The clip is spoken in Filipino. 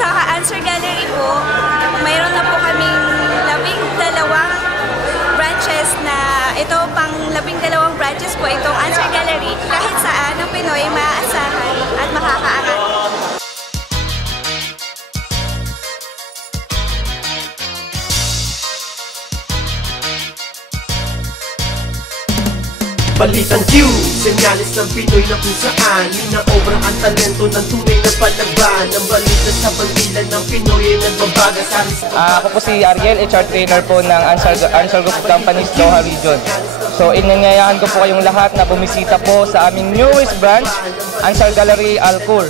sa Answer Gallery po, mayroon na po kaming 12 branches na ito pang 12 branches po itong Answer Gallery. Kahit saan ang Pinoy maaasahan at makakaangat. Balitang Q, senyales ng Pinoy na kung saan inaobra ang talento ng tunay na palaban. Ang balita sa bandilan ng Pinoy ay nagbabaga sa Ako po si Ariel, HR trainer po ng Answer Group Companies Doha Region. So inanyayahan ko po kayong lahat na bumisita po sa aming newest branch, Answer Gallery Alcor.